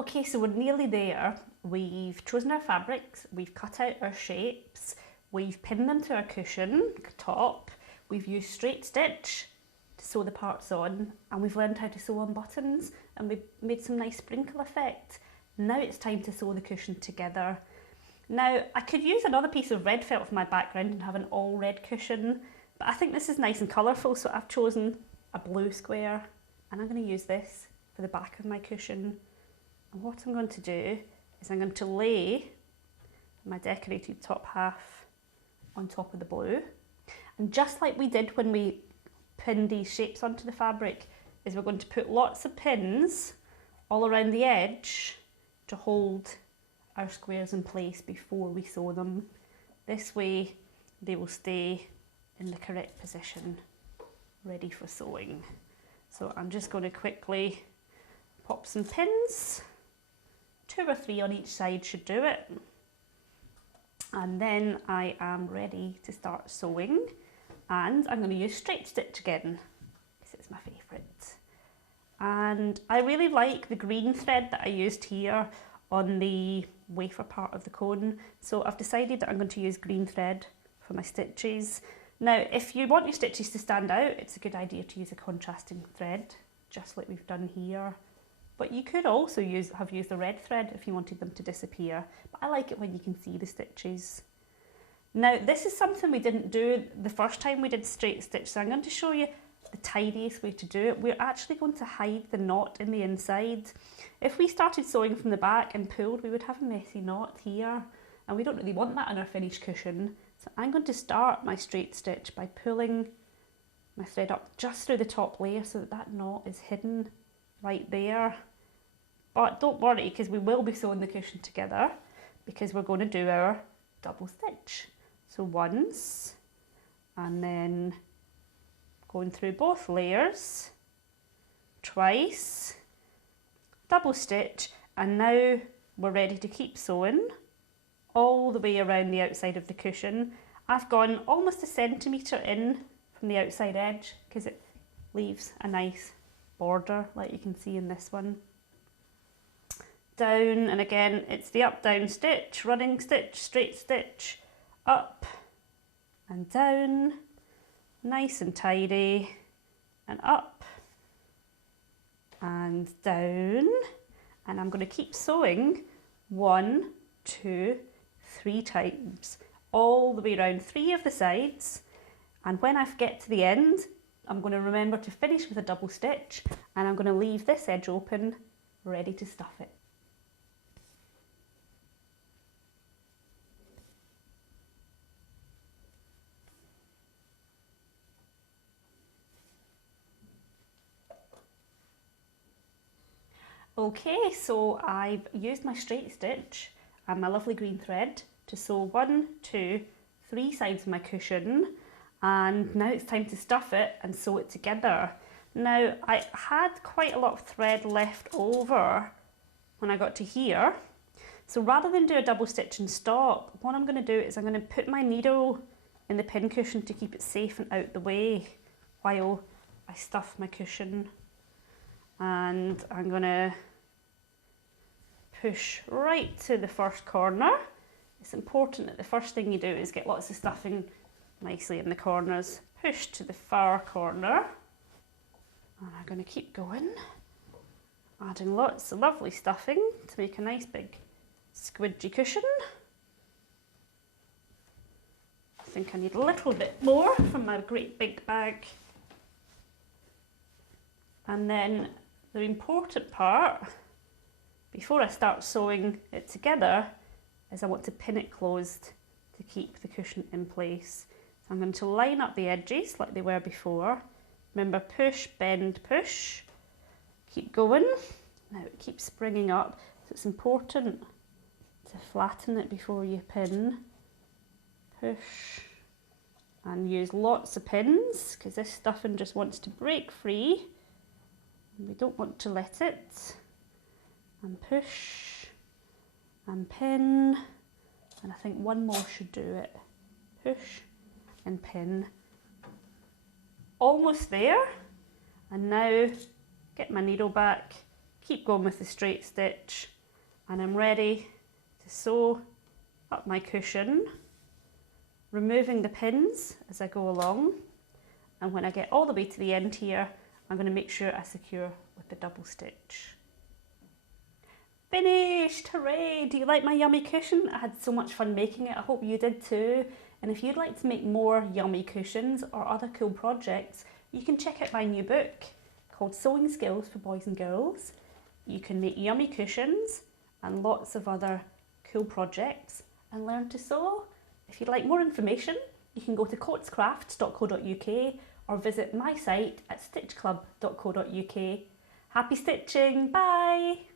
Okay, so we're nearly there. We've chosen our fabrics, we've cut out our shapes, we've pinned them to our cushion top, we've used straight stitch to sew the parts on, and we've learned how to sew on buttons, and we've made some nice sprinkle effect. Now it's time to sew the cushion together. Now, I could use another piece of red felt for my background and have an all red cushion, but I think this is nice and colourful, so I've chosen a blue square, and I'm going to use this for the back of my cushion. And what I'm going to do is I'm going to lay my decorated top half on top of the blue. And just like we did when we pinned these shapes onto the fabric, is we're going to put lots of pins all around the edge to hold our squares in place before we sew them. This way they will stay in the correct position, ready for sewing. So I'm just going to quickly pop some pins. 2 or 3 on each side should do it. And then I am ready to start sewing, and I'm going to use straight stitch again because it's my favourite. And I really like the green thread that I used here on the wafer part of the cone, so I've decided that I'm going to use green thread for my stitches. Now, if you want your stitches to stand out, it's a good idea to use a contrasting thread, just like we've done here. But you could also have used the red thread if you wanted them to disappear. But I like it when you can see the stitches. Now, this is something we didn't do the first time we did straight stitch, so I'm going to show you the tidiest way to do it. We're actually going to hide the knot in the inside. If we started sewing from the back and pulled, we would have a messy knot here, and we don't really want that on our finished cushion. So I'm going to start my straight stitch by pulling my thread up just through the top layer so that that knot is hidden right there. But don't worry, because we will be sewing the cushion together, because we're going to do our double stitch. So once, and then going through both layers, twice, double stitch, and now we're ready to keep sewing all the way around the outside of the cushion. I've gone almost 1 centimetre in from the outside edge because it leaves a nice border like you can see in this one. Down, and again it's the up down stitch, running stitch, straight stitch, up and down, nice and tidy, and up and down, and I'm going to keep sewing 1, 2, 3 times all the way around 3 of the sides, and when I get to the end I'm going to remember to finish with a double stitch, and I'm going to leave this edge open ready to stuff it. Okay, so I've used my straight stitch and my lovely green thread to sew 1, 2, 3 sides of my cushion, and now it's time to stuff it and sew it together. Now, I had quite a lot of thread left over when I got to here, so rather than do a double stitch and stop, what I'm going to do is I'm going to put my needle in the pin cushion to keep it safe and out the way while I stuff my cushion. And I'm going to push right to the first corner. It's important that the first thing you do is get lots of stuffing nicely in the corners. Push to the far corner, and I'm going to keep going, adding lots of lovely stuffing to make a nice big squidgy cushion. I think I need a little bit more from my great big bag. And then the important part, before I start sewing it together, is I want to pin it closed to keep the cushion in place. So I'm going to line up the edges like they were before. Remember, push, bend, push. Keep going. Now it keeps springing up, so it's important to flatten it before you pin. Push, and use lots of pins because this stuffing just wants to break free. We don't want to let it. And push and pin, and I think one more should do it. Push and pin. Almost there. And now get my needle back, keep going with the straight stitch, and I'm ready to sew up my cushion, removing the pins as I go along. And when I get all the way to the end here, I'm going to make sure I secure with the double stitch. Finished! Hooray! Do you like my yummy cushion? I had so much fun making it. I hope you did too. And if you'd like to make more yummy cushions or other cool projects, you can check out my new book called Sewing Skills for Boys and Girls. You can make yummy cushions and lots of other cool projects and learn to sew. If you'd like more information, you can go to coatscrafts.co.uk or visit my site at stitchclub.co.uk. Happy stitching! Bye!